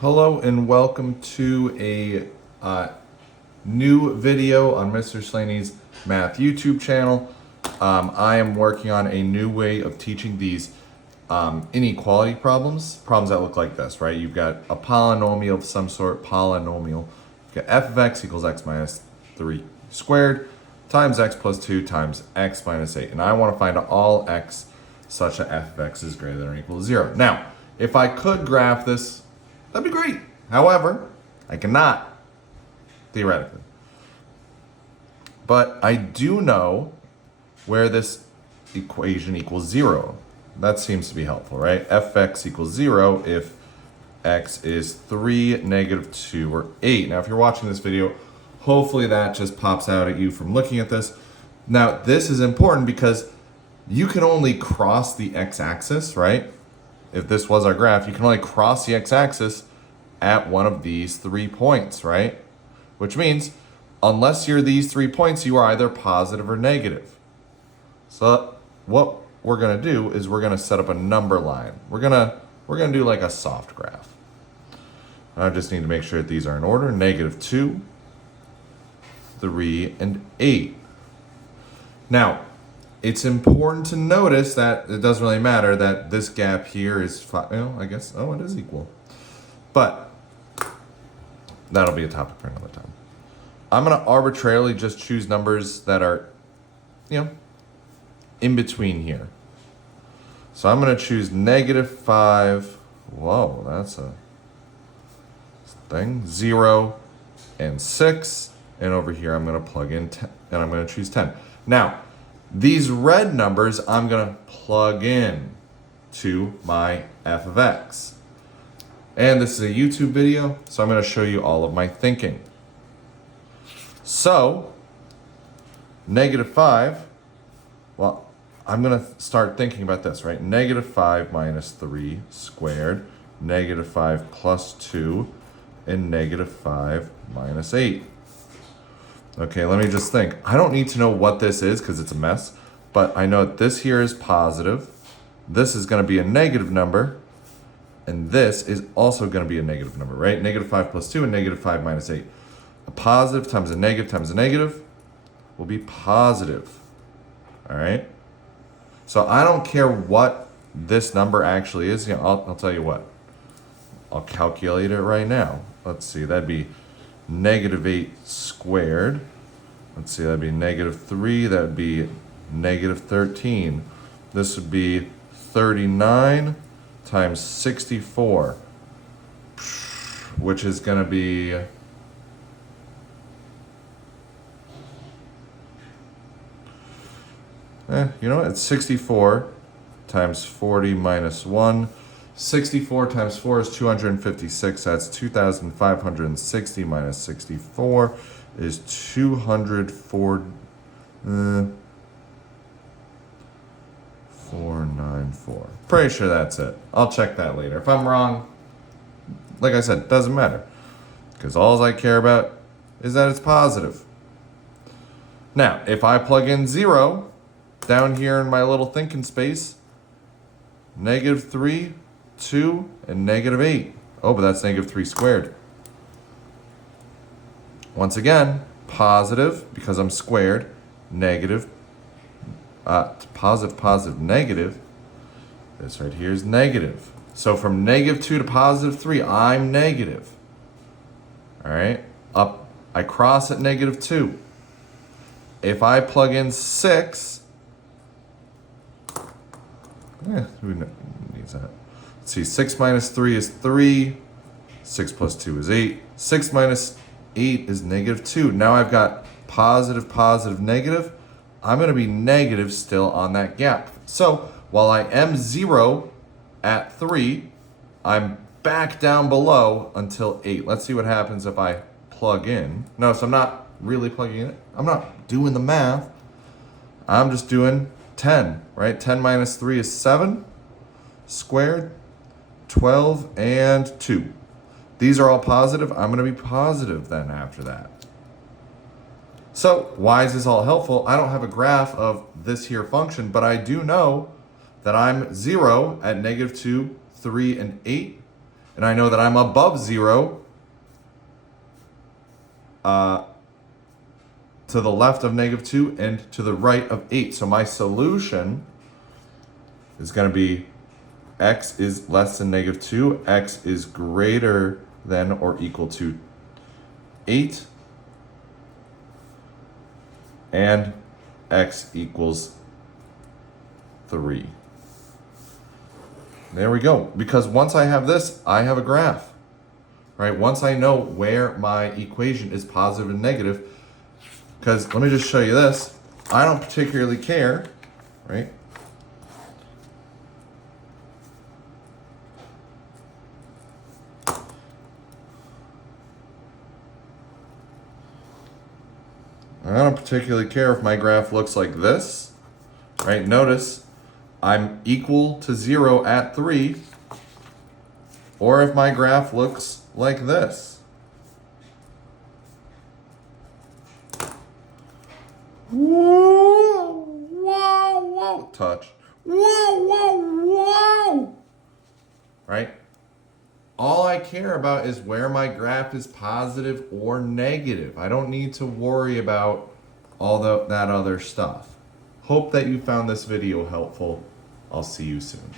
Hello and welcome to a new video on Mr. Slaney's Math YouTube channel. I am working on a new way of teaching these inequality problems that look like this, right? You've got a polynomial of some sort, polynomial. You've got f of x equals x minus 3 squared times x plus 2 times x minus 8. And I want to find all x such that f of x is greater than or equal to 0. Now, if I could graph this, that'd be great. However, I cannot, theoretically. But I do know where this equation equals 0. That seems to be helpful, right? Fx equals 0 if x is 3, negative 2, or 8. Now, if you're watching this video, hopefully that just pops out at you from looking at this. Now, this is important because you can only cross the x-axis, right? If this was our graph, you can only cross the x-axis at one of these 3 points, right? Which means, unless you're these 3 points, you are either positive or negative. So what we're gonna do is we're gonna set up a number line. We're gonna do like a soft graph. I just need to make sure that these are in order. Negative 2, 3, and 8. Now, it's important to notice that it doesn't really matter that this gap here is 5. I guess, it is equal. But that'll be a topic for another time. I'm going to arbitrarily just choose numbers that are, in between here. So I'm going to choose negative 5. Whoa, that's a thing. 0 and 6. And over here, I'm going to plug in 10, and I'm going to choose 10. Now, these red numbers, I'm going to plug in to my f of x. And this is a YouTube video, so I'm going to show you all of my thinking. So, negative 5, well, I'm going to start thinking about this, right? Negative 5 minus 3 squared, negative 5 plus 2, and negative 5 minus 8. Okay, let me just think. I don't need to know what this is because it's a mess, but I know that this here is positive. This is going to be a negative number, and this is also going to be a negative number, right? Negative 5 plus 2 and negative 5 minus 8. A positive times a negative will be positive, all right? So I don't care what this number actually is. I'll tell you what. I'll calculate it right now. Let's see, that'd be negative 8 squared. Let's see, that'd be negative 3. That'd be negative 13. This would be 39 times 64, which is going to be it's 64 times 40 minus 1. 64 times 4 is 256. That's 2,560 minus 64 is 494. Pretty sure that's it. I'll check that later. If I'm wrong, like I said, it doesn't matter. Because all I care about is that it's positive. Now, if I plug in 0 down here in my little thinking space, negative 3, 2, and negative 8. Oh, but that's negative 3 squared. Once again, positive, because I'm squared, negative, positive, negative. This right here is negative. So from negative 2 to positive 3, I'm negative. All right? Up, I cross at negative 2. If I plug in 6, who needs that? Let's see, 6 minus 3 is 3. 6 plus 2 is 8. 6 minus 8 is negative 2. Now I've got positive, negative. I'm going to be negative still on that gap. So while I am 0 at 3, I'm back down below until 8. Let's see what happens if I plug in. No, so I'm not really plugging in. I'm not doing the math. I'm just doing 10, right? 10 minus 3 is 7 squared, 12, and 2. These are all positive. I'm going to be positive then after that. So why is this all helpful? I don't have a graph of this here function, but I do know that I'm 0 at negative 2, 3, and 8, and I know that I'm above 0 to the left of -2 and to the right of 8. So my solution is going to be x is less than -2, x is greater than or equal to 8, and x equals 3. There we go. Because once I have this, I have a graph. Right? Once I know where my equation is positive and negative, because let me just show you this. I don't particularly care, right? I don't particularly care if my graph looks like this, right? Notice I'm equal to 0 at 3, or if my graph looks like this. Whoa, whoa, whoa, touch. Whoa, whoa, whoa. Right? All I care about is where my graph is positive or negative. I don't need to worry about all that other stuff. Hope that you found this video helpful. I'll see you soon.